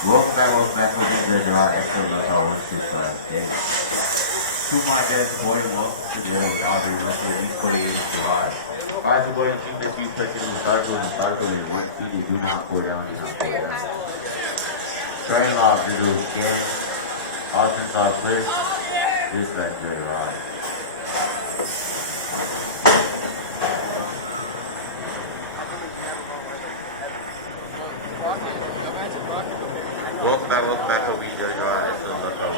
Welcome back to the episode of our system. To my guest, boy, welcome to the Robbery Russell Week 48 July. Guys, we're going to keep this week taking the circle in one feet. You do not go down, do not go down. Train lock, you do skin. Arkansas Cliff. Just let J ride. Welcome back to the episode of our system.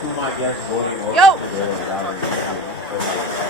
To my guest, boy, welcome to the Robbery Russell Week 48.